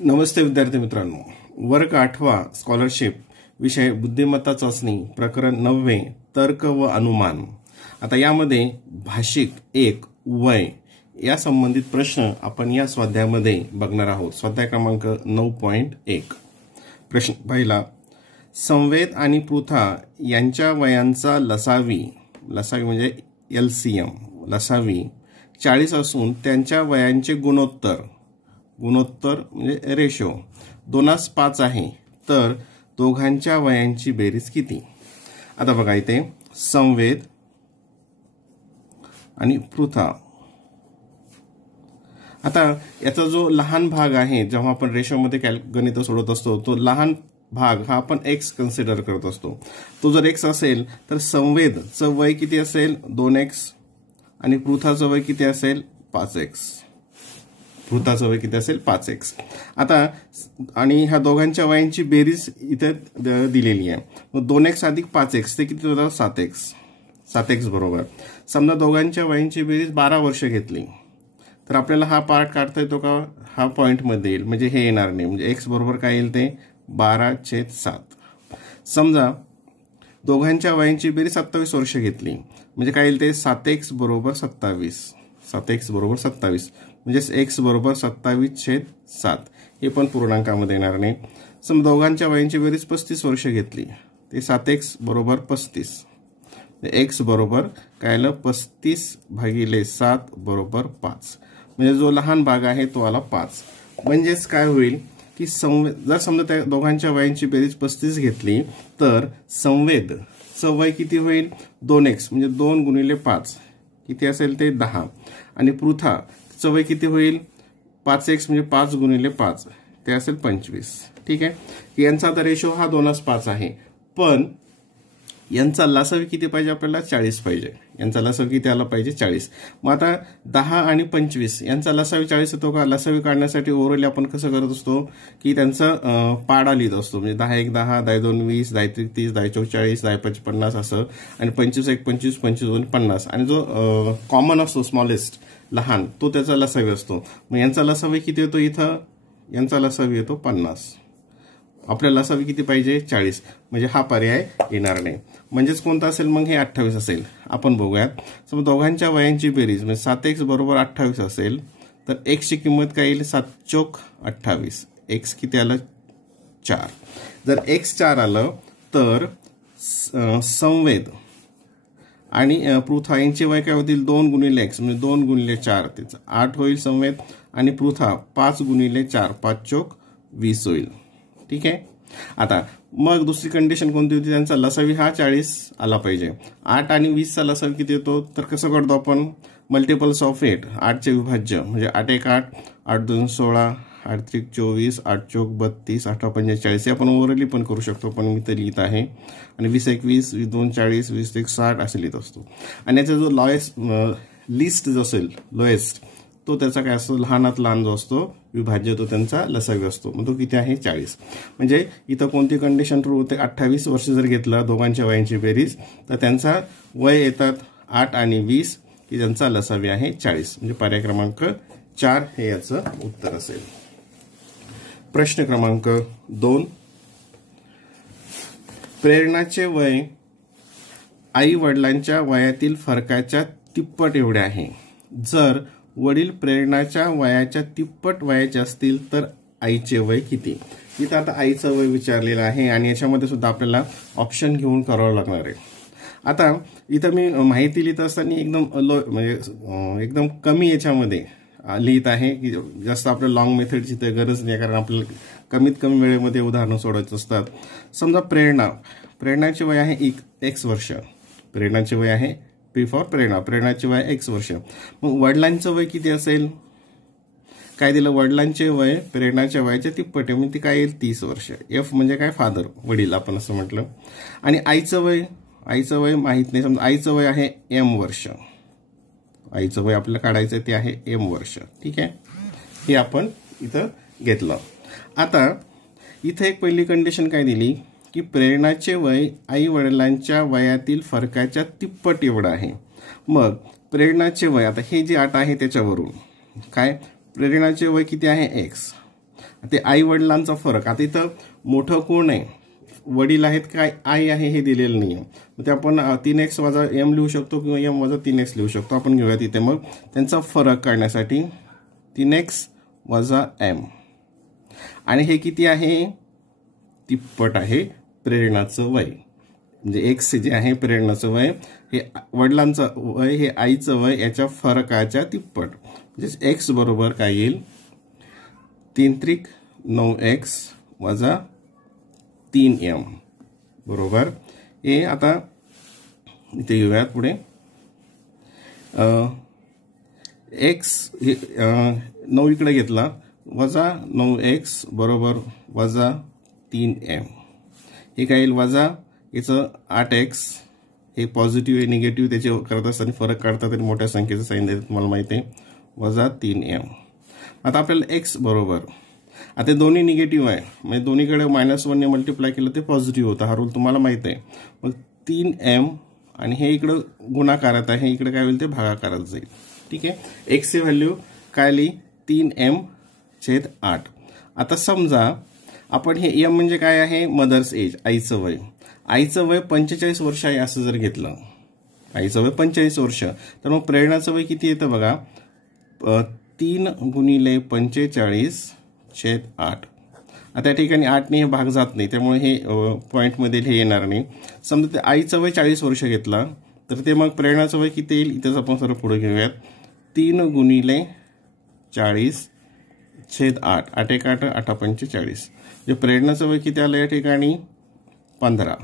नमस्ते विद्यार्थी मित्रांनो, वर्ग 8वा स्कॉलरशिप विषय बुद्धिमत्ता चाचणी प्रकरण 9 तर्क व अनुमान। आता यामध्ये भाषिक 1 वय या संबंधित प्रश्न आपण या स्वाध्यायामध्ये बघणार आहोत। स्वाध्याय क्रमांक 9.1। प्रश्न पहिला, संवेद आणि पृथा यांच्या वयांचा लसावी म्हणजे LCM लसावी 40 असून त्यांच्या वयांचे गुणोत्तर म्हणजे रेशो 2:5 आहे, तर दोघांच्या वयांची बेरीज किती? आता बघा, इथे संवेद आणि पृथा, आता याचा जो लहान भाग आहे, जेव्हा आपण रेशोमध्ये गणित सोडवत असतो तो लहान भाग हा आपण x कन्सिडर करत असतो। तो जर x असेल तर संवेदचं वय किती असेल 2x आणि पृथाचं वय किती असेल 5x। पृथाचं वय किती असेल 5x। आता आणि ह्या दोघांच्या वयांची बेरीज इथे दिलेली आहे। मग 2x अधिक 5x ते किती होतं 7x बरोबर। समजा दोघांच्या वयांची बेरीज 12 वर्ष घेतली तर आपल्याला हा पार्ट काढता येतो का? हा पॉइंट मध्ये येईल, म्हणजे हे येणार नाही, म्हणजे x बरोबर काय येईल ते 12/7। समजा दोघांच्या वयांची बेरीज 27 वर्ष घेतली, म्हणजे काय येईल ते 7x बरोबर 27। 7x बरोबर 27 म्हणजे x बरोबर 27/7। हे पण पूर्णांकामध्ये येणार नाही। समजा दोघांच्या वयांची बेरीज 35 वर्ष घेतली, ते 7x बरोबर 35, x बरोबर काय आलं 35/7 बरोबर 5, म्हणजे जो लहान भाग आहे तो आला 5। म्हणजेच काय होईल की जर समजा त्या दोघांच्या वयांची बेरीज 35 घेतली तर संवेदचं वय किती होईल 2x म्हणजे 2 × 5 किती असेल ते 10, आणि पृथाचं वय किती होईल 5x म्हणजे 5 × 5 ते असेल 25। ठीक आहे, यांचा आता रेशो हा 2:5 आहे, पण यांचा लसावी किती पाहिजे आपल्याला 40 पाहिजे। यांचा लसावी किती आला पाहिजे 40। मग आता 10 आणि 25 यांचा लसावी 40 येतो का? लसावी काढण्यासाठी ओव्हरऑल आपण कसं करत असतो की त्यांचा पाडा लिहित असतो, म्हणजे 10 × 1 10, 10 × 2 20, 10 × 3 30, 10 × 4 40, 10 × 5 50 असं, आणि 25 × 1 25, 25 × 2 50, आणि जो कॉमन असतो स्मॉलेस्ट लहान तो त्याचा लसावी असतो। मग यांचा लसावी किती येतो? इथं यांचा लसावी येतो 50। आपल्याला लसावी किती पाहिजे 40, म्हणजे हा पर्याय येणार नाही। म्हणजेच कोणता असेल मग? हे 28 असेल। आपण बघूयात, समजा दोघांच्या वयांची बेरीज म्हणजे 7x बरोबर 28 असेल तर x ची किंमत काय येईल 7×4 = 28। x किती आलं 4। जर x 4 आलं तर संवेद आणि पृथा यांचे वय काय होतील 2 × x म्हणजे 2 × 4 त्याचं 8 होईल संवेद, आणि पृथा 5 × 4 5×4 20 होईल। ठीक आहे, आता मग दुसरी कंडिशन कोणती होती? त्यांचा लसावी हा 40 आला पाहिजे। 8 आणि 20 चा लसावी किती येतो? तर कसं करतो आपण? मल्टिपल्स ऑफ 8, 8 चे विभाज्य म्हणजे 8 × 1 8, 8 × 2 16, 8 × 3 24, 8 × 4 32, 8 × 5 40। हे आपण ओव्हरली पण करू शकतो, पण मी तर लिहित आहे। आणि 20 × 1 20, 20 × 2 40, 20 × 1 60 असे लिहित असतो। आणि याचा जो लिस्ट जो असेल लोएस्ट तो त्याचा काय असतो? लहानात लहान जो असतो विभाज्य तो त्यांचा लसावी असतो, मग तो किती आहे 40। म्हणजे इथं कोणती कंडिशन ट्रू होते? 28 वर्ष जर घेतलं दोघांच्या वयांची बेरीज तर त्यांचा वय येतात 8 आणि 20 की त्यांचा लसावी आहे 40, म्हणजे पर्याय क्रमांक 4 हे याचं उत्तर असेल। प्रश्न क्रमांक 2, प्रेरणाचे वय आई वडिलांच्या वयातील फरकाच्या तिप्पट एवढे आहे। जर वडील प्रेरणाच्या वयाच्या तिप्पट वयाचे असतील तर आईचे वय किती? इथं आता आईचं वय विचारलेलं आहे, आणि याच्यामध्ये सुद्धा आपल्याला ऑप्शन घेऊन करावं लागणार आहे। आता इथं मी माहिती लिहित असताना एकदम एकदम कमी याच्यामध्ये लिहित आहे की जास्त आपल्या लॉंग मेथडची तर गरज नाही, कारण आपल्याला कमीत कमी वेळेमध्ये उदाहरणं सोडवायची असतात। समजा प्रेरणाचे वय आहे x वर्ष, प्रेरणाचे वय आहे P फॉर प्रेरणाचे वय x वर्ष। मग वडिलांचं वय किती असेल? काय दिलं? वडिलांचे वय प्रेरणाच्या वयाच्या तिप्पट आहे, म्हणजे काय येईल 30 वर्ष। F म्हणजे काय? फादर, वडील आपण असं म्हटलं। आणि आईचं वय माहित नाही, समजा आईचं वय आहे m वर्ष, आईचं वय आपल्याला काढायचं ते आहे m वर्ष। ठीक आहे, हे आपण इथं घेतलं। आता इथे एक पहिली कंडिशन काय दिली की प्रेरणाचे वय आई वडिलांच्या वयातील फरकाच्या तिप्पट एवढं आहे। मग प्रेरणाचे वय, आता हे जे 8 आहे त्याच्यावरून काय प्रेरणाचे वय किती आहे x, ते आई वडिलांचा फरक. आता इथं मोठं कोण आहे, वडील आहेत काय आई आहे हे दिलेलं नाही आहे. मग ते आपण 3x वजा m लिहू शकतो किंवा m वजा 3x लिहू शकतो. आपण घेऊया तिथे मग त्यांचा फरक काढण्यासाठी 3x वजा m. आणि हे किती आहे, तिप्पट आहे प्रेरणाचं वय. म्हणजे x जे आहे प्रेरणाचं वय, हे वडिलांचं वय हे आईचं वय याच्या फरकाच्या तिप्पट. म्हणजे x बरोबर काय येईल, 3 9x वजा 3m बरोबर. हे आता इथे घेऊयात पुढे. x 9 इकडे घेतला, वजा 9x बरोबर वजा 3m. हे काय येईल, वजा याचं 8x. हे पॉझिटिव्ह आहे निगेटिव्ह त्याचे करत असताना फरक काढतात आणि मोठ्या संख्येचं साईन देतात तुम्हाला माहिती आहे, वजा 3m. आता आपल्याला x बरोबर, आता दोन्ही निगेटिव्ह आहे म्हणजे दोन्हीकडे -1 ने मल्टिप्लाय केलं ते पॉझिटिव्ह होतं. हा रूल तुम्हाला माहिती आहे. मग 3m आणि हे इकडं गुणाकारात आहे, इकडे काय होईल ते भागाकारात जाईल. ठीक आहे. x ची व्हॅल्यू काय आली, 3m/8. आता समजा आपण हे m म्हणजे काय आहे, मदर्स एज, आईचं वय. आईचं वय 45 वर्ष आहे असं जर घेतलं, आईचं वय 45 वर्ष, तर मग प्रेरणाचं वय किती येतं बघा, 3 × 45/8. आता या ठिकाणी 8 ने हे भाग जात नाही त्यामुळे हे पॉईंटमध्ये हे येणार नाही. समजा ते आईचं वय 40 वर्ष घेतला तर ते मग प्रेरणाचं वय किती येईल, इथंच आपण सर्व पुढे घेऊयात. 3 × 40/8. 8 × 8 = 8 × 40. जे प्रेरणाचं वय किती आलं या ठिकाणी, 15.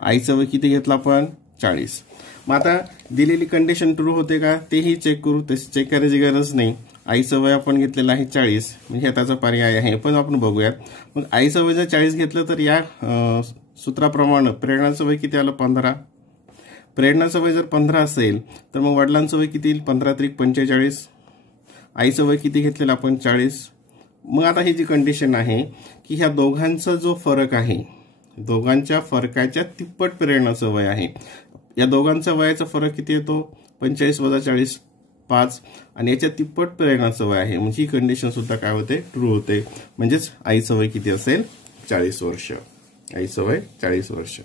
आईचं वय किती घेतलं आपण, 40. मग आता दिलेली कंडिशन ट्रू होते का तेही चेक करू. तशी चेक करायची गरज नाही. आईचं वय आपण घेतलेलं आहे 40, म्हणजे त्याचा पर्याय आहे, पण आपण बघूयात. मग आईचं वय जर 40 घेतलं तर या सूत्राप्रमाणे प्रेरणाचं वय किती आलं, 15. प्रेरणाचं वय जर 15 असेल तर मग वडिलांचं वय किती येईल, 15 × 45. आईचं वय किती घेतलेलं आपण, 40. मग आता ही जी कंडिशन आहे की ह्या दोघांचा जो फरक आहे, दोघांच्या फरकाच्या तिप्पट प्रेरणाचं वय आहे. या दोघांचा वयाचा फरक किती येतो, 45 वजा 40 5, आणि याच्या तिप्पट प्रेरणाचं वय आहे. म्हणजे ही कंडिशन सुद्धा काय होते, ट्रू होते. म्हणजेच आईचं वय किती असेल, 40 वर्ष. आईचं वय 40 वर्ष.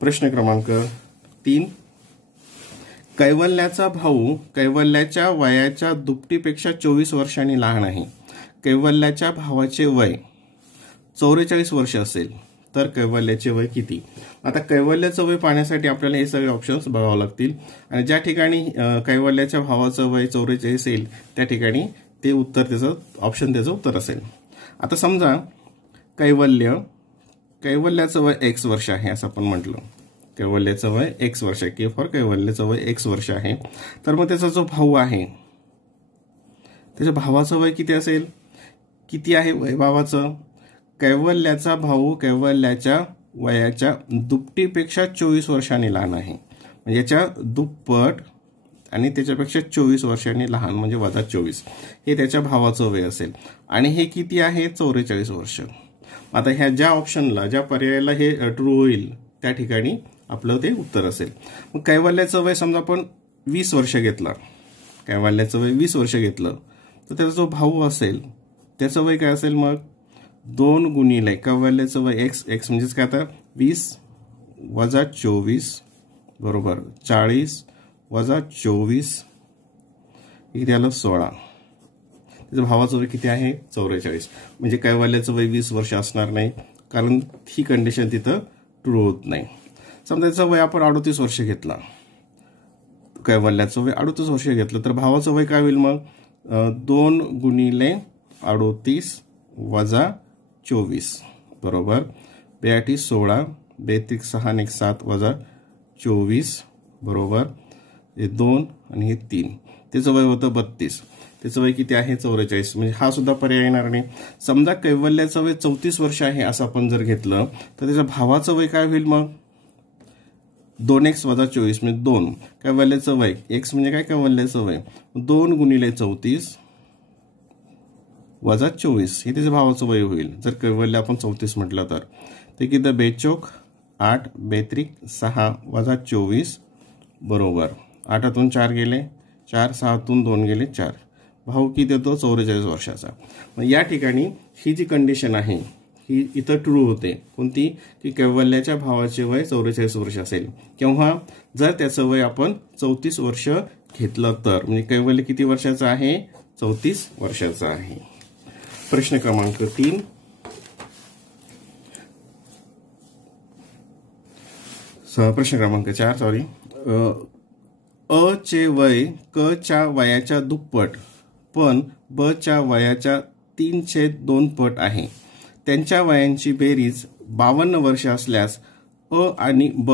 प्रश्न क्रमांक 3. कैवल्याचा भाऊ कैवल्याच्या वयाच्या दुपटीपेक्षा 24 वर्षांनी लहान आहे. कैवल्याच्या भावाचे वय 44 वर्ष असेल तर कैवल्याचे वय किती. आता कैवल्याचं वय पाहण्यासाठी आपल्याला हे सगळे ऑप्शन्स बघावं लागतील. आणि ज्या ठिकाणी कैवल्याच्या भावाचं वय 44 असेल त्या ठिकाणी ते उत्तर त्याचं ऑप्शन त्याचं उत्तर असेल. आता समजा कैवल्याचं वय x वर्ष आहे असं आपण म्हटलं. कैवल्याचं वय x वर्ष आहे, के फॉर कैवल्याचं वय x वर्ष आहे. तर मग त्याचा जो भाऊ आहे त्याच्या भावाचं वय किती असेल, किती आहे वय भावाचं. कैवल्याचा भाऊ कैवल्याच्या वयाच्या दुपटीपेक्षा 24 वर्षांनी लहान आहे. म्हणजे याच्या दुप्पट आणि त्याच्यापेक्षा 24 वर्षांनी लहान म्हणजे वजा 24 हे त्याच्या भावाचं वय असेल. आणि हे किती आहे, 44 वर्ष. आता ह्या ज्या ऑप्शनला ज्या पर्यायाला हे ट्रू होईल त्या ठिकाणी आपलं ते उत्तर असेल. मग कैवल्याचं वय समजा आपण 20 वर्ष घेतलं, कैवल्याचं वय 20 वर्ष घेतलं तर त्याचा जो भाऊ असेल त्याचं वय काय असेल, मग 2 × कैवल्याचं वय x म्हणजेच काय, आता 20 वजा 24 बरोबर 40 वजा 24 इथे आलं 16. त्याच्या भावाचं वय किती आहे, 44. म्हणजे कैवल्याचं वय 20 वर्ष असणार नाही कारण ही कंडिशन तिथं ट्रू होत नाही. समजा त्याचं वय आपण 38 वर्ष घेतला, कैवल्याचं वय 38 वर्ष घेतलं तर भावाचं वय काय होईल, मग 2 × 38 वजा 24 बरोबर 82 16 32 6 1 7 वजा 24 बरोबर हे 2 आणि हे 3. त्याचं वय होतं 32. त्याचं वय किती आहे, 44. म्हणजे हा सुद्धा पर्याय येणार नाही. समजा कैवल्याचं वय 34 वर्ष आहे असं आपण जर घेतलं तर त्याच्या भावाचं वय काय होईल, मग 2x वजा 24 म्हणजे 2. कैवल्याचं वय x म्हणजे काय, कैवल्याचं वय 2 × 34 वजा 24 हे त्याच्या भावाचं वय होईल. जर कैवल्य आपण 34 म्हटलं तर ते किती, 2 8 2 6 वजा 24 बरोबर 8तून 4 गेले 4, 6तून 2 गेले 4. भाऊ किती येतो, 44 वर्षाचा. मग या ठिकाणी ही जी कंडिशन आहे ही इथं ट्रू होते. कोणती? की कैवल्याच्या भावाचे वय 44 वर्ष असेल. केव्हा? जर त्याचं वय आपण 34 वर्ष घेतलं तर. म्हणजे कैवल्य किती वर्षाचं आहे? 34 वर्षाचं आहे. प्रश्न क्रमांक 3. प्रश्न क्रमांक 4 सॉरी. अ चे वय क च्या वयाच्या दुप्पट पण ब च्या वयाच्या 3/2 पट आहे. त्यांच्या वयांची बेरीज 52 वर्ष असल्यास अ आणि ब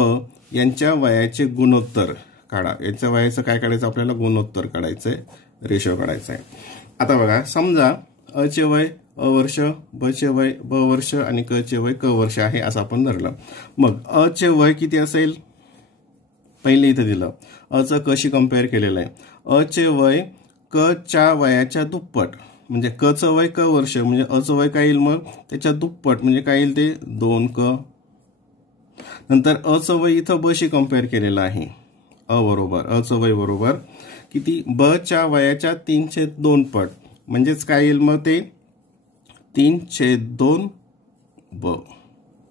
यांच्या वयाचे गुणोत्तर काढा. यांच्या वयाचं काय काढायचं आपल्याला? गुणोत्तर काढायचंय, रेशो काढायचा आहे. आता बघा, समजा अ चे वय अ वर्ष, ब चे वय ब वर्ष आणि क चे वय क वर्ष आहे असं आपण धरलं. मग अ चे वय किती असेल? पहिले इथं दिलं, अ चं क शी कंपेअर केलेलं आहे. अ चे वय क च्या वयाच्या दुप्पट, म्हणजे क चं वय क वर्ष, म्हणजे अ चं वय काय येईल? मग त्याच्या दुप्पट म्हणजे काय येईल? ते 2क. नंतर अ चं वय इथं ब शी कंपेअर केलेलं आहे. अ बरोबर अ चं वय बरोबर किती? ब च्या वयाच्या 3/2 पट, म्हणजेच काय येईल? मग ते 3/2 ब.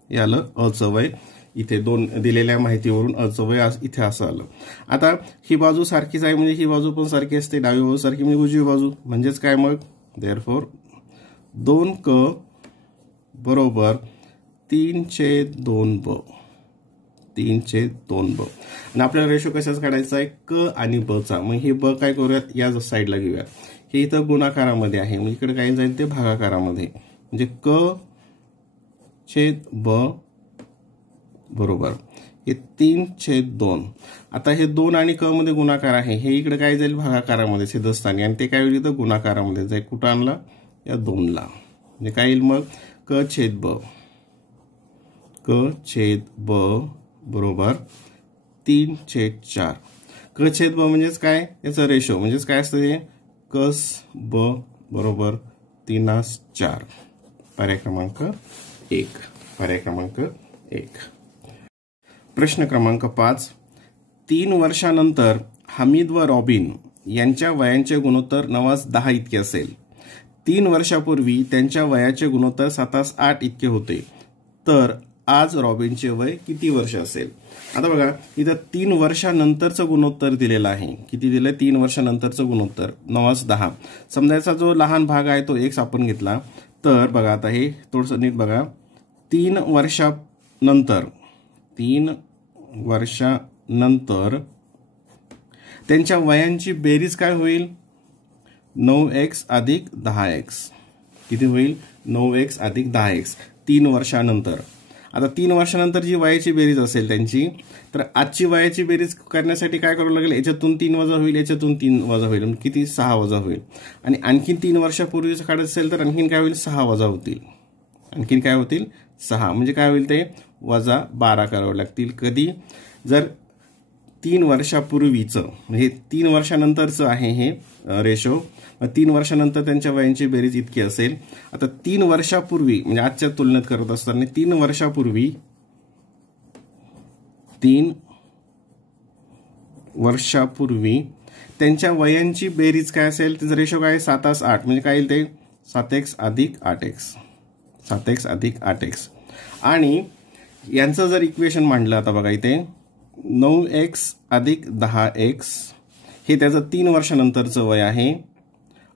याला अ चं वय इथे 2 दिलेल्या माहितीवरून अ चं वय इथे असं आलं. आता ही बाजू सारखीच आहे, म्हणजे ही बाजू पण सारखी असते. डावी बाजू सारखी म्हणजे उजवी बाजू, म्हणजेच काय? मग देअरफॉर 2क बरोबर 3/2 ब. 3/2 ब. आणि आपल्याला रेशो कशाच काढायचा आहे? क आणि ब चा. मग हे ब काय करूयात? या साईडला घेऊयात. हे इथं गुणाकारामध्ये आहे, म्हणजे इकडे काय जाईल? ते भागाकारामध्ये. म्हणजे क छेद ब बरोबर हे 3/2. आता हे 2 आणि क मध्ये गुणाकार आहे, हे इकडे काय जाईल? भागाकारामध्ये छेदस्थानी, आणि ते काय होईल? इथं गुणाकारामध्ये जाईल. कुठं आणला? या 2ला. म्हणजे काय येईल? मग क छेद ब. क छेद ब बरोबर 3/4. क छेद ब म्हणजेच काय? याचं रेशो म्हणजेच काय असतं? हे कस ब बरोबर 3/4. पर्याय क्रमांक 1. पर्याय क्रमांक 1. प्रश्न क्रमांक 5. 3 वर्षानंतर हमीद व रॉबिन यांच्या वयांचे गुणोत्तर 9:10 इतके असेल. 3 वर्षापूर्वी त्यांच्या वयाचे गुणोत्तर 7:8 इतके होते. तर आज रॉबिनचे वय किती वर्ष असेल? आता बघा, इथं 3 वर्षानंतरचं गुणोत्तर दिलेलं आहे. किती दिलं? 3 वर्षानंतरचं गुणोत्तर 9:10. समजायचा जो लहान भाग आहे तो x आपण घेतला. तर बघा, आता हे थोडंसं नीट बघा. 3 वर्षानंतर त्यांच्या वयांची बेरीज काय होईल? 9x अधिक 10x. किती होईल? 9x अधिक 10x. 3 वर्षानंतर. आता 3 वर्षानंतर जी वयाची बेरीज असेल त्यांची, तर आजची वयाची बेरीज करण्यासाठी काय करावं लागेल? याच्यातून 3 वजा होईल, याच्यातून 3 वजा होईल, किती? 6 वजा होईल. आणि आणखीन 3 वर्षापूर्वीचं काढत असेल तर आणखीन काय होईल? 6 वजा होतील. आणखीन काय होतील? 6. म्हणजे काय होईल? ते वजा 12 करावे लागतील. कधी? जर 3 वर्षापूर्वीचं, म्हणजे 3 वर्षानंतरचं आहे हे रेशो. 3 वर्षानंतर त्यांच्या वयांची बेरीज इतकी असेल. आता 3 वर्षापूर्वी म्हणजे आजच्या तुलनेत करत असताना 3 वर्षापूर्वी त्यांच्या वयांची बेरीज काय असेल? त्याचा रेशो काय? 7:8. म्हणजे काय येईल? ते 7x अधिक 8x. 7x अधिक 8x. आणि यांचं जर इक्वेशन मांडलं, आता बघा इथे 9x अधिक 10x हे त्याचं 3 वर्षानंतरचं वय आहे.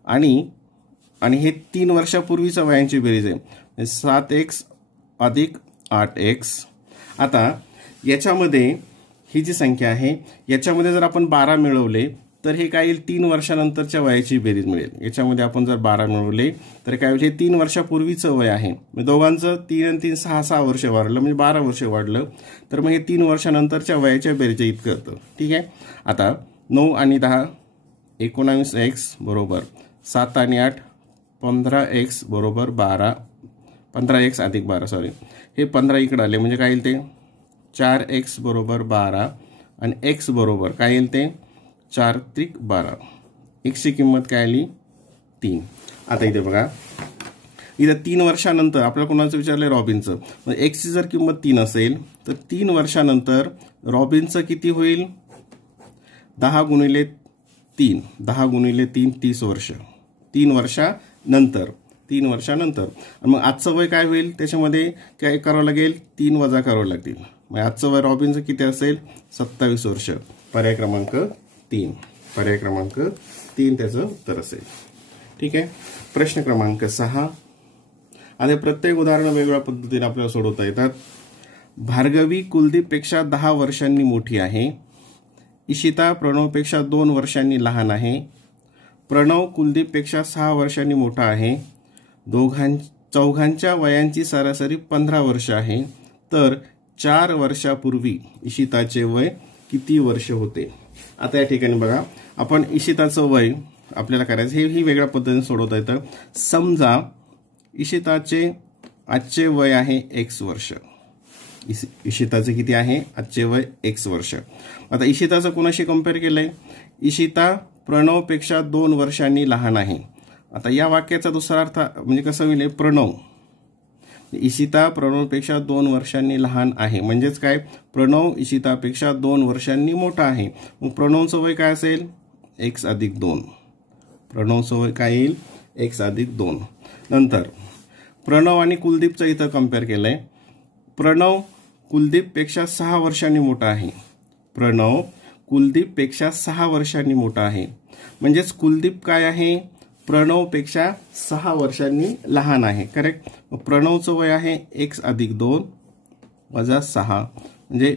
आणि हे 3 वर्षापूर्वीच्या वयांची बेरीज आहे. 7x अधिक 8x. आता याच्यामध्ये ही जी संख्या आहे याच्यामध्ये जर आपण 12 मिळवले तर हे काय येईल? 3 वर्षानंतरच्या वयाची बेरीज मिळेल. याच्यामध्ये आपण जर 12 मिळवले तर काय होईल? हे 3 वर्षापूर्वीचं वय आहे. म्हणजे दोघांचं 3 आणि 3 6 वर्ष वाढलं, म्हणजे 12 वर्ष वाढलं. तर मग हे 3 वर्षानंतरच्या वयाच्या बेरीजच्या इतकं होतं. ठीक आहे. आता 9 आणि 10 19x बरोबर 7 आणि 8 15x बरोबर 12. 15x अधिक 12 सॉरी, हे 15 इकडे आले म्हणजे काय येईल? ते 4x बरोबर 12 आणि x बरोबर काय येईल? ते 4 त्रिक 12. x ची किंमत काय आली? 3. आता इथे बघा, इथं 3 वर्षानंतर आपल्याला कोणाचं विचारलंय? रॉबिनचं. मग x ची जर किंमत 3 असेल तर 3 वर्षानंतर रॉबिनचं किती होईल? 10 गुणिले 3 30 वर्ष. 3 वर्षानंतर 3 वर्षानंतर. मग आजचं वय काय होईल, त्याच्यामध्ये काय करावं लागेल, 3 वजा करावं लागतील. मग आजचं वय रॉबिनचं किती असेल, 27 वर्ष. पर्याय क्रमांक 3. पर्याय क्रमांक 3 त्याचं उत्तर असेल. ठीक आहे. प्रश्न क्रमांक 6. आता प्रत्येक उदाहरण वेगवेगळ्या पद्धतीने आपल्याला सोडवता येतात. भार्गवी कुलदीपपेक्षा 10 वर्षांनी मोठी आहे. इशिता प्रणवपेक्षा 2 वर्षांनी लहान आहे. प्रणव कुलदीपपेक्षा 6 वर्षांनी मोठा आहे. चौघांच्या वयांची सरासरी 15 वर्ष आहे. तर 4 वर्षापूर्वी इशिताचे वय किती वर्ष होते. आता या ठिकाणी बघा, आपण इशिताचं वय आपल्याला करायचं, ही वेगळ्या पद्धतीने सोडवता येतं. समजा इशिताचे आजचे वय आहे x वर्ष. इशिताचे किती आहे, आजचे वय x वर्ष. आता इशिताचं कोणाशी कंपेअर केलंय, इशिता प्रणवपेक्षा 2 वर्षांनी लहान आहे. आता या वाक्याचा दुसरा अर्थ म्हणजे कसं होईल, प्रणव इशिता प्रणवपेक्षा 2 वर्षांनी लहान आहे म्हणजेच काय, प्रणव इशितापेक्षा 2 वर्षांनी मोठा आहे. मग प्रणवचं वय काय असेल, x अधिक 2. प्रणवचं वय काय येईल, x अधिक 2. नंतर प्रणव आणि कुलदीपचं इथं कंपेअर केलंय. प्रणव कुलदीपपेक्षा 6 वर्षांनी मोठा आहे. प्रणव कुलदीपपेक्षा 6 वर्षांनी मोठा आहे म्हणजेच कुलदीप काय आहे, प्रणवपेक्षा 6 वर्षांनी लहान आहे. करेक्ट. प्रणवचं वय आहे x अधिक 2 वजा 6 म्हणजे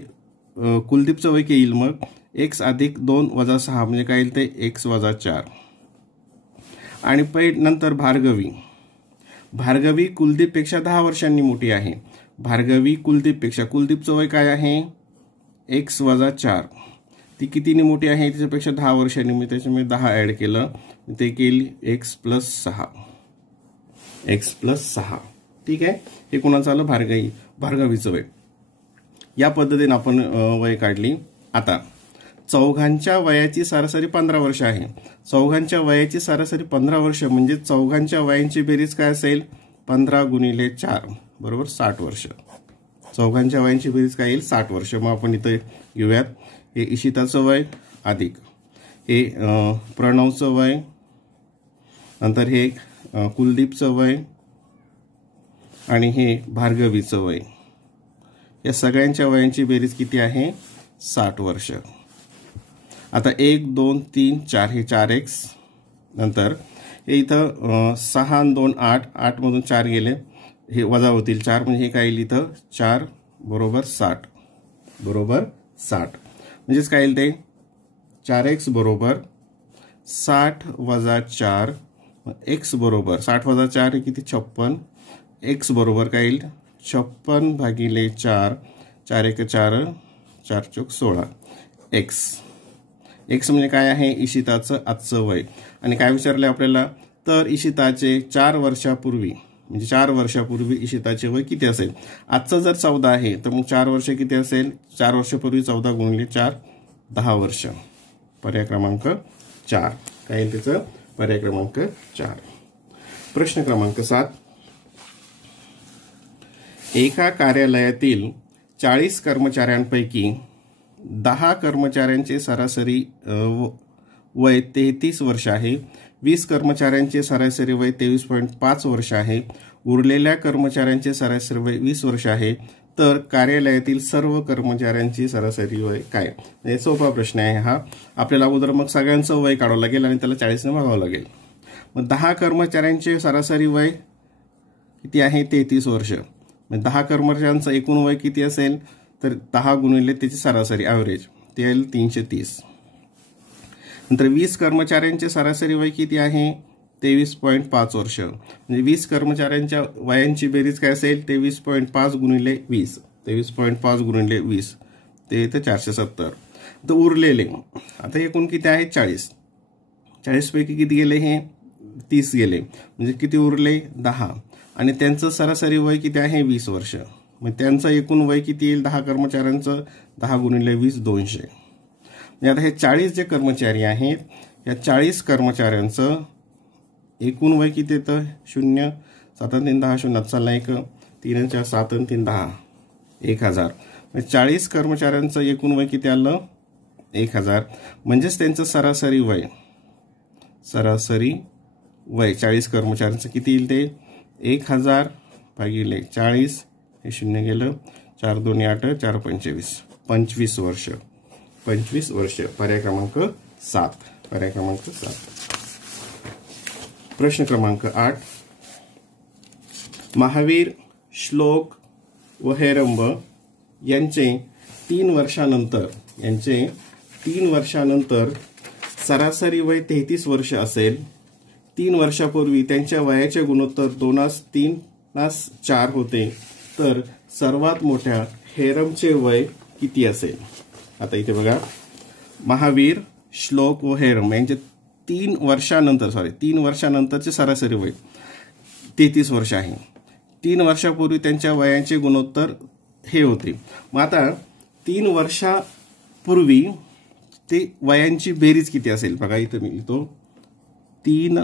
कुलदीपचं वय येईल मग x अधिक 2 वजा 6 म्हणजे काय येईल ते x वजा 4. आणि नंतर भार्गवी कुलदीपपेक्षा 10 वर्षांनी मोठी आहे. भार्गवी कुलदीपपेक्षा, कुलदीपचं वय काय आहे x वजा 4, ती कितीने मोठी आहे त्याच्यापेक्षा 10 वर्षांनी. मी त्याच्यामुळे 10 ऍड केलं, ते केली x प्लस 6. ठीक आहे. हे कोणाचं आलं, भार्गवीचं वय. या पद्धतीने आपण वय काढली. आता चौघांच्या वयाची सरासरी 15 वर्ष आहे. चौघांच्या वयाची सरासरी 15 वर्ष म्हणजे चौघांच्या वयांची बेरीज काय असेल, 15 गुणिले 4 बरोबर 60 वर्ष. चौघांच्या वयांची बेरीज काय येईल, 60 वर्ष. मग आपण इथं घेऊयात, हे इशिताचं वय अधिक हे प्रणवचं वय, नंतर हे कुलदीपचं वय आणि हे भार्गवीचं वय. या सगळ्यांच्या वयांची बेरीज किती आहे, 60 वर्ष. आता 1 2 3 4 हे 4x. नंतर हे इथं 6 आणि 2 8, 8 मधून 4 गेले, हे वजा होतील 4 म्हणजे हे काय येईल इथं 4 बरोबर 60 म्हणजेच काय येईल ते 4x बरोबर 60 वजा 4. x बरोबर 60 वजा 4 हे किती 56. x बरोबर काय येईल 56 भागिले 4, 4 1 4, 4 चौक 16. x म्हणजे काय आहे, इशिताचं आजचं वय. आणि काय विचारलंय आपल्याला, तर इशिताचे 4 वर्षापूर्वी म्हणजे 4 वर्षापूर्वी इशिताचे वय किती असेल. आजचं जर 14 आहे तर मग 4 वर्ष किती असेल, 4 वर्षापूर्वी 14 गुणिले 4 10 वर्ष. पर्याय क्रमांक 4 काय येईल त्याचं, पर्याय क्रमांक 4. प्रश्न क्रमांक 7. एका कार्यालयातील 40 कर्मचाऱ्यांपैकी 10 कर्मचाऱ्यांचे सरासरी वय 33 वर्ष आहे. 20 कर्मचाऱ्यांचे सरासरी वय 23.5 वर्ष आहे. उरलेल्या कर्मचाऱ्यांचे सरासरी वय 20 वर्ष आहे. तर कार्यालयातील सर्व कर्मचाऱ्यांची सरासरी वय काय. हे सोपा प्रश्न आहे हा. आपल्याला अगोदर मग सगळ्यांचं वय काढावं लागेल आणि त्याला 40 ने भागावं लागेल. मग 10 कर्मचाऱ्यांचे सरासरी वय किती आहे, 33 वर्ष. मग 10 कर्मचाऱ्यांचं एकूण वय किती असेल, तर 10 गुणिले त्याची सरासरी ॲव्हरेज ते येईल 330. नंतर 20 कर्मचाऱ्यांचे सरासरी वय किती आहे, 23.5 वर्ष. म्हणजे 20 कर्मचाऱ्यांच्या वयांची बेरीज काय असेल, 23.5 गुणिले 20, 23.5 गुणिले 20 ते येते 470. तर उरलेले आता एकूण किती आहे 40. 40 पैकी किती गेले, हे 30 गेले म्हणजे किती उरले 10. आणि त्यांचं सरासरी वय किती आहे 20 वर्ष. मग त्यांचं एकूण वय किती येईल 10 कर्मचाऱ्यांचं, 10 गुणिले 20 200. म्हणजे आता हे 40 जे कर्मचारी आहेत या 40 कर्मचाऱ्यांचं एकूण वय किती येतं, 0 7 3 10 0 चालला 1 3 4 7 3 10 1000. म्हणजे 40 कर्मचाऱ्यांचं एकूण वय किती आलं 1000. म्हणजेच त्यांचं सरासरी वय 40 कर्मचाऱ्यांचं किती येईल ते 1000 भागिले 40, हे शून्य गेलं, 4 2 8 4 25, 25 वर्ष. 25 वर्ष. पर्याय क्रमांक 7. पर्याय क्रमांक 7. प्रश्न क्रमांक 8. महावीर, श्लोक व हेरंब यांचे 3 वर्षानंतर सरासरी वय 33 वर्ष असेल. 3 वर्षापूर्वी त्यांच्या वयाचे गुणोत्तर 2:3:4 होते, तर सर्वात मोठ्या हेरमचे वय किती असेल? आता इथे बघा, महावीर, श्लोक व हेरम यांचे 3 वर्षानंतरचे सरासरी वय 33 वर्ष आहे. 3 वर्षापूर्वी त्यांच्या वयाचे गुणोत्तर हे होते. मग आता 3 वर्षापूर्वी ते वयांची बेरीज किती असेल? बघा इथं मी लिहितो, 3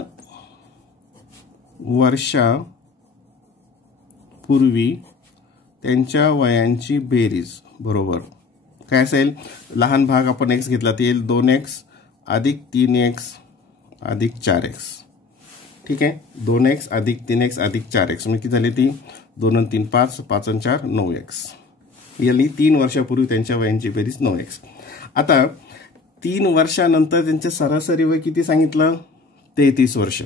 वर्षापूर्वी त्यांच्या वयांची बेरीज बरोबर काय असेल? लहान भाग आपण x घेतला ते येईल 2x अधिक 3x अधिक 4x. ठीक आहे, 2x अधिक 3x अधिक 4x म्हणजे किती झाली ती? 2 आणि 3 5, 5 आणि 4 9x. याली 3 वर्षापूर्वी त्यांच्या वयांची बेरीज 9x. आता 3 वर्षानंतर त्यांचे सरासरी वय किती सांगितलं? 33 वर्ष.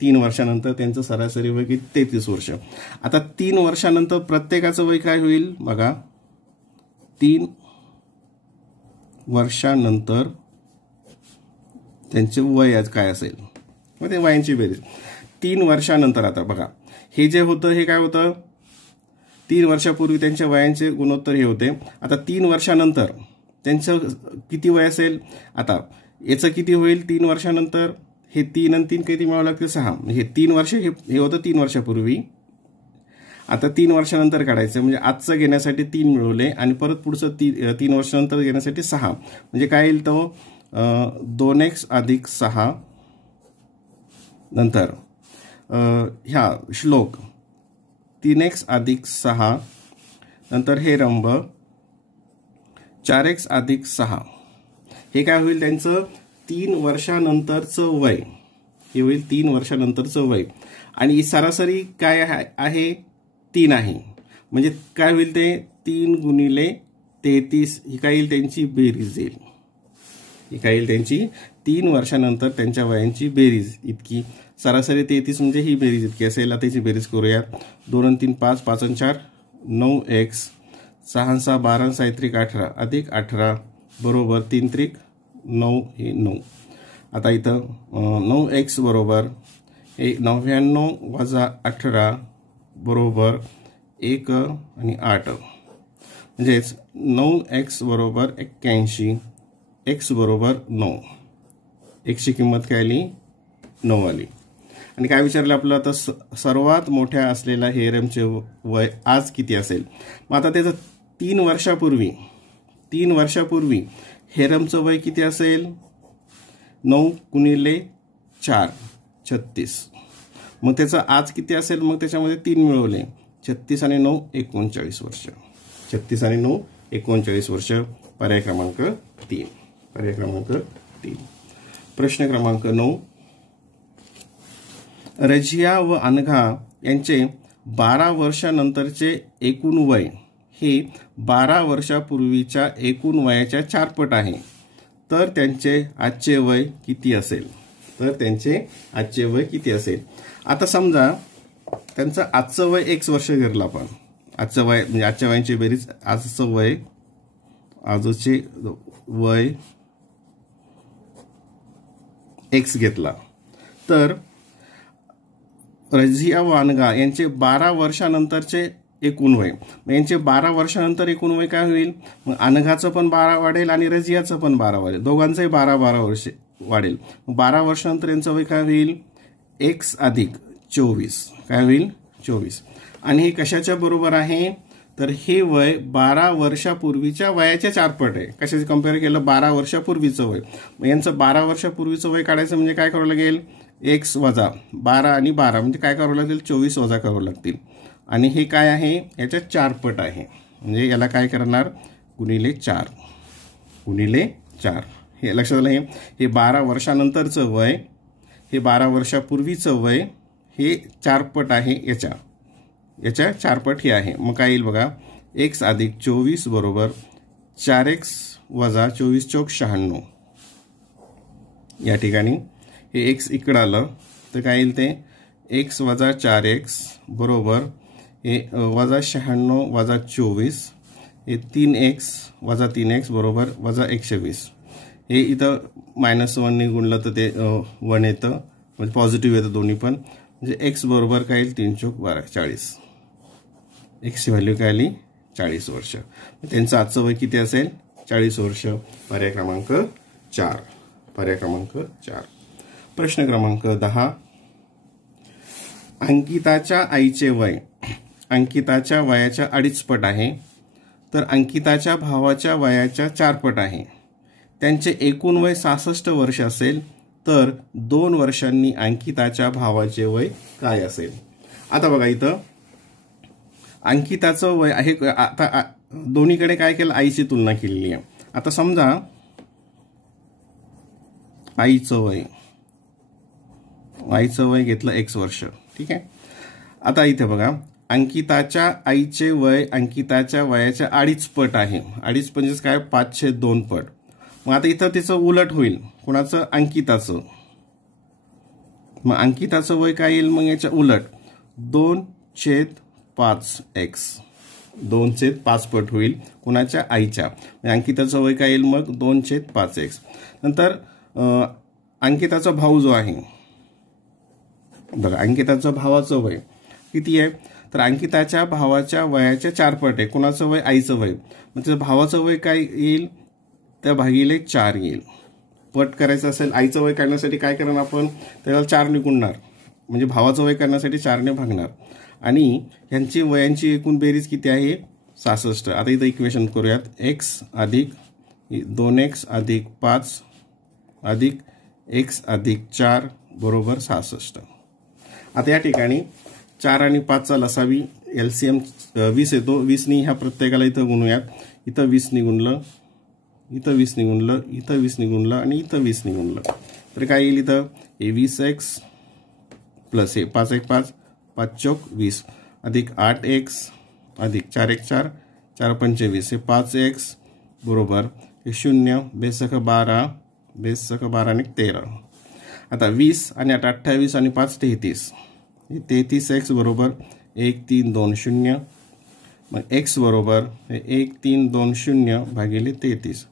3 वर्षानंतर त्यांचं सरासरी वय किती? 33 वर्ष. आता 3 वर्षानंतर प्रत्येकाचं वय काय होईल? बघा, 3 वर्षानंतर त्यांचे वय आज काय असेल? मग ते वयांची बेरीज 3 वर्षानंतर. आता बघा, हे जे होतं हे काय होतं? 3 वर्षापूर्वी त्यांच्या वयांचे गुणोत्तर हे होते. आता 3 वर्षानंतर त्यांचं किती वय असेल? आता याचं किती होईल 3 वर्षानंतर? हे 3 आणि 3 किती मिळावं लागते? 6. हे 3 वर्ष हे होतं 3 वर्षापूर्वी. आता 3 वर्षानंतर काढायचं म्हणजे आजचं घेण्यासाठी 3 मिळवले आणि परत पुढचं 3 वर्षानंतर घेण्यासाठी 6. म्हणजे काय येईल तो? 2x अधिक 6. नंतर ह्या श्लोक 3x अधिक 6. नंतर हे रंभ 4x अधिक 6. हे काय होईल? त्यांचं 3 वर्षानंतरचं वय. हे होईल 3 वर्षानंतरचं वय. आणि सरासरी काय आहे? 3 आहे. म्हणजे काय होईल ते? 3 गुणिले 33 ही काय येईल? त्यांची बेरीज येईल. ही काय येईल? त्यांची 3 वर्षानंतर त्यांच्या वयांची बेरीज इतकी. सरासरी 33 म्हणजे ही बेरीज इतकी असेल. त्याची बेरीज करूया. 2 आणि 3 5, 5 आणि 4 9x, 6 आणि 6 12 आणि 6 त्रिक 18 अधिक 18 बरोबर 3 त्रिक 9 हे 9. आता इथं 9x बरोबर 99 वजा 18 बरोबर 1 आणि 8. म्हणजेच 9x बरोबर 81, x बरोबर 9. xची किंमत काय आली? 9 आली. आणि काय विचारलं आपलं? आता सर्वात मोठ्या असलेल्या हेरमचे वय आज किती असेल? मग आता त्याचं 3 वर्षापूर्वी हेरमचं वय किती असेल? 9 गुणिले 4 36. मग त्याचं आज किती असेल? मग त्याच्यामध्ये 3 मिळवले. 36 आणि 9 39 वर्ष. 36 आणि 9 39 वर्ष. पर्याय क्रमांक 3. पर्याय क्रमांक 3. प्रश्न क्रमांक 9. रझिया व अनघा यांचे 12 वर्षानंतरचे एकूण वय हे 12 वर्षापूर्वीच्या एकूण वयाच्या 4 पट आहे. तर त्यांचे आजचे वय किती असेल? आता समजा त्यांचं आजचं वय x वर्ष धरलं आपण. आजचं वय म्हणजे आजच्या वयांची बेरीज आजचे वय x घेतला. तर रझिया व अनघा यांचे 12 वर्षानंतरचे एकूण वय. मग यांचे 12 वर्षानंतर एकूण वय काय होईल? मग अनघाचं पण 12 वाढेल आणि रझियाचं पण 12 वाढेल. दोघांचंही 12 वर्ष वाढेल. मग 12 वर्षानंतर यांचं वय काय होईल? x अधिक 24. काय होईल? 24. आणि हे कशाच्या बरोबर आहे? तर हे वय 12 वर्षापूर्वीच्या वयाच्या 4 पट आहे. कशाचं कम्पेअर केलं? 12 वर्षापूर्वीचं वय. मग यांचं 12 वर्षापूर्वीचं वय काढायचं म्हणजे काय करावं लागेल? x वजा 12 आणि 12 म्हणजे काय करावं लागेल? 24 वजा करावं लागतील. आणि हे काय आहे? याच्या 4 पट आहे. म्हणजे याला काय करणार? गुणिले 4. हे लक्षात आलं? हे 12 वर्षानंतरचं वय हे 12 वर्षापूर्वीचं वय हे 4 पट आहे याच्या 4 पट हे आहे. मग काय येईल बघा, x अधिक 24 बरोबर 4x वजा 24 चौक 96. या ठिकाणी हे x इकडं आलं तर काय येईल ते x वजा 4x बरोबर हे वजा 96 वजा 24 हे 3x वजा 3x बरोबर वजा 120. हे इथं -1 ने गुणलं तर ते 1 येतं, म्हणजे पॉझिटिव्ह येतं दोन्ही पण. म्हणजे x बरोबर काय येईल 3 चौक 12 40. x ची व्हॅल्यू काय आली 40 वर्ष. त्यांचं आजचं वय किती असेल 40 वर्ष. पर्याय क्रमांक 4. पर्याय क्रमांक 4. प्रश्न क्रमांक 10. अंकिताच्या आईचे वय अंकिताच्या वयाच्या 2.5 पट आहे, तर अंकिताच्या भावाच्या वयाच्या 4 पट आहे. त्यांचे एकूण वय 66 वर्ष असेल, तर 2 वर्षांनी अंकिताच्या भावाचे वय काय असेल. आता बघा इथं अंकिताचं वय आहे. आता दोन्हीकडे काय केलं, आईची तुलना केलेली आहे. आता समजा आईचं वय घेतलं x वर्ष, ठीक आहे. आता इथे बघा अंकिताच्या आईचे वय अंकिताच्या वयाच्या 2.5 पट आहे. 2.5 म्हणजे काय 5/2 पट. मग आता इथं तिचं उलट होईल, कुणाचं अंकिताचं. मग अंकिताचं वय काय येईल मग याच्या उलट 2/5x 2/5 पट होईल कुणाच्या आईच्या. अंकिताचं वय काय येईल मग 2/5x. नंतर अंकिताचा भाऊ जो आहे बघा, अंकिताच्या भावाचं वय किती आहे, तर अंकिताच्या भावाच्या वयाच्या 4 पट आहे. कुणाचं वय आईचं वय. मग त्याच्या भावाचं वय काय येईल, त्या भागिले 4 येईल. पट करायचं असेल आईचं वय काढण्यासाठी काय करणार आपण, त्याला 4 ने गुणणार, म्हणजे भावाचं वय करण्यासाठी 4 ने भागणार. आणि यांची वयांची एकूण बेरीज किती आहे 66. आता इथं इक्वेशन करूयात, x अधिक 2x अधिक 5 अधिक x अधिक 4 बरोबर 66. आता या ठिकाणी 4 आणि 5चा लसावी LCM 20 येतो. 20 नी ह्या प्रत्येकाला इथं गुणूयात. इथं 20 नी गुणलं, इथं 20 नी गुणलं, इथं 20 नी गुणलं आणि इथं 20 नी गुणलं, तर काय येईल इथं हे 20x प्लस हे 5×1 5 5 चौक 20 अधिक 8x अधिक 4×1 4 4×5 20 हे 5x बरोबर हे 0 बेसक 12 बेसक 12 आणि 13. आता 20 आणि 8 28 आणि 5 33 33x बरोबर 1 3 2 0. मग x बरोबर 1 3 2 0 भागिले 33.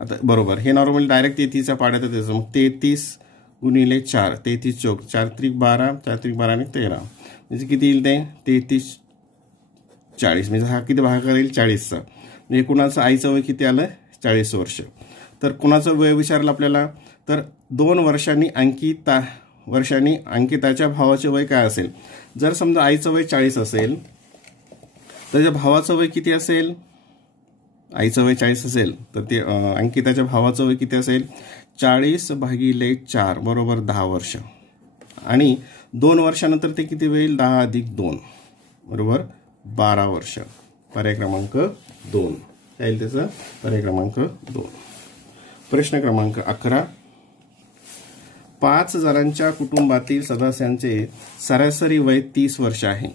आता बरोबर हे नॉर्मली डायरेक्ट 33च्या पाड्यात त्याचं. मग 33 गुणिले 4 33 चौक 4 त्रिक 12 4 त्रिक 12 आणि 13 म्हणजे किती येईल ते 33 40. म्हणजे हा किती भागाकार येईल 40चा. म्हणजे कुणाचं आईचं वय किती आलं 40 वर्ष. तर कुणाचं वय विचारलं आपल्याला, तर 2 वर्षांनी अंकिताच्या भावाचे वय काय असेल. जर समजा आईचं वय 40 असेल तर त्याच्या भावाचं वय किती असेल, आईचं वय 40 असेल तर ते अंकिताच्या भावाचं वय किती असेल 40/4 बरोबर 10 वर्ष. आणि 2 वर्षानंतर ते किती होईल 10 अधिक 2 बरोबर 12 वर्ष. पर्याय क्रमांक 2 येईल त्याचं. पर्याय क्रमांक 2. प्रश्न क्रमांक 11. 5 जणांच्या कुटुंबातील सदस्यांचे सरासरी वय 30 वर्ष आहे.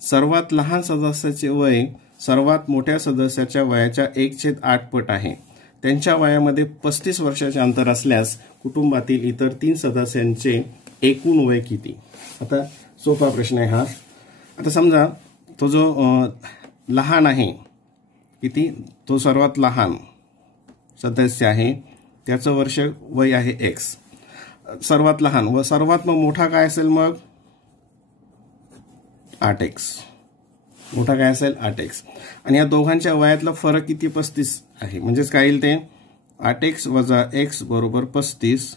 सर्वात लहान सदस्याचे वय सर्वात मोठ्या सदस्याच्या वयाच्या 1/8 पट आहे. त्यांच्या वयामध्ये 35 वर्षाचे अंतर असल्यास कुटुंबातील इतर 3 सदस्यांचे एकूण वय किती. आता सोपा प्रश्न आहे हा. आता समजा तो जो लहान आहे किती, तो सर्वात लहान सदस्य आहे, त्याचं वर्ष वय आहे x सर्वात लहान, व सर्वात मोठा काय असेल मग 8x. मोठा काय असेल 8x. आणि या दोघांच्या वयातला फरक किती 35 आहे. म्हणजेच काय येईल ते 8x वजा x बरोबर 35.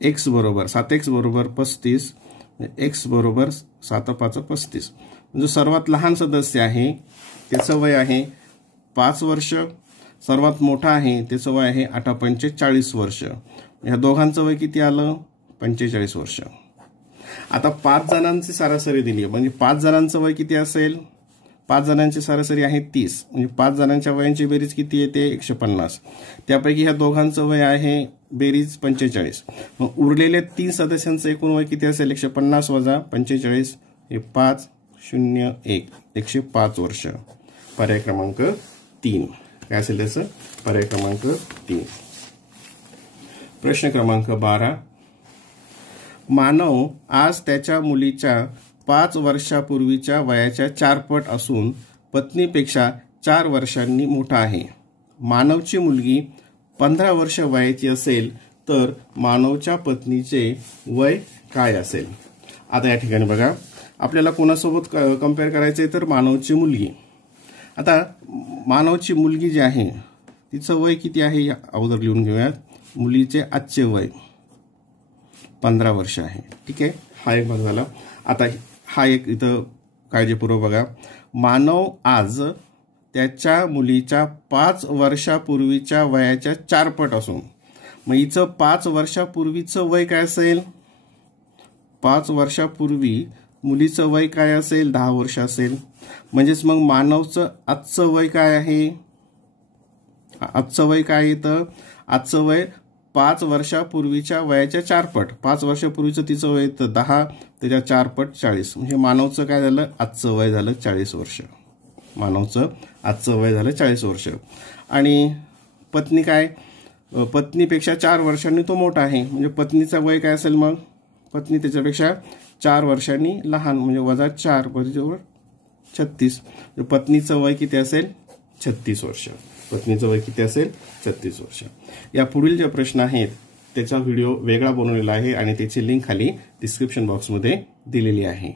x बरोबर 7x बरोबर 35. x बरोबर 7×5 35. म्हणजे सर्वात लहान सदस्य आहे त्याचं वय आहे 5 वर्ष. सर्वात मोठा आहे त्याचं वय आहे 8×5 40 वर्ष. ह्या दोघांचं वय किती आलं 45 वर्ष. आता 5 जणांची सरासरी दिली आहे, म्हणजे 5 जणांचं वय किती असेल 5 जणांची सरासरी आहे 30, म्हणजे 5 जणांच्या वयांची बेरीज किती येते 150. त्यापैकी ह्या दोघांचं वय आहे बेरीज 45. मग उरलेल्या 3 सदस्यांचं एकूण वय किती असेल 150 वजा 45 हे 5 0 1 105 वर्ष. पर्याय क्रमांक 3 काय असेल त्याचं पर्याय क्रमांक 3. प्रश्न क्रमांक 12. मानव आज त्याच्या मुलीच्या 5 वर्षापूर्वीच्या वयाच्या 4 पट असून पत्नीपेक्षा 4 वर्षांनी मोठा आहे. मानवची मुलगी 15 वर्ष वयाची असेल तर मानवच्या पत्नीचे वय काय असेल. आता या ठिकाणी बघा आपल्याला कोणासोबत कंपेअर करायचंय तर मानवची मुलगी. आता मानवची मुलगी जी आहे तिचं वय किती आहे अगोदर लिहून घेऊयात. मुलीचे आजचे वय 15 वर्ष आहे. ठीक आहे, हा एक भाग झाला. आता हा एक इथं काळजीपूर्वक बघा. मानव आज त्याच्या मुलीच्या 5 वर्षापूर्वीच्या वयाच्या 4 पट असून मग हिचं 5 वर्षापूर्वीचं वय काय असेल. 5 वर्षापूर्वी मुलीचं वय काय असेल 10 वर्ष असेल. म्हणजेच मग मानवचं आजचं वय काय आहे. आजचं वय काय येतं. आजचं वय 5 वर्षापूर्वीच्या वयाच्या 4 पट. 5 वर्षापूर्वीचं तिचं वय येतं 10, त्याच्या 4 पट 40. म्हणजे मानवचं काय झालं आजचं वय झालं 40 वर्ष. मानवचं आजचं वय झालं 40 वर्ष. आणि पत्नी काय पत्नीपेक्षा 4 वर्षांनी तो मोठा आहे. म्हणजे पत्नीचं वय काय असेल मग पत्नी त्याच्यापेक्षा 4 वर्षांनी लहान म्हणजे वजा 4 बरोबर 36. पत्नीचं वय किती असेल 36 वर्ष. पत्नीचं वय किती असेल 36 वर्ष. या पुढील जे प्रश्न आहेत त्याचा व्हिडिओ वेगळा बनवलेला आहे आणि त्याची लिंक खाली डिस्क्रिप्शन बॉक्समध्ये दिलेली आहे.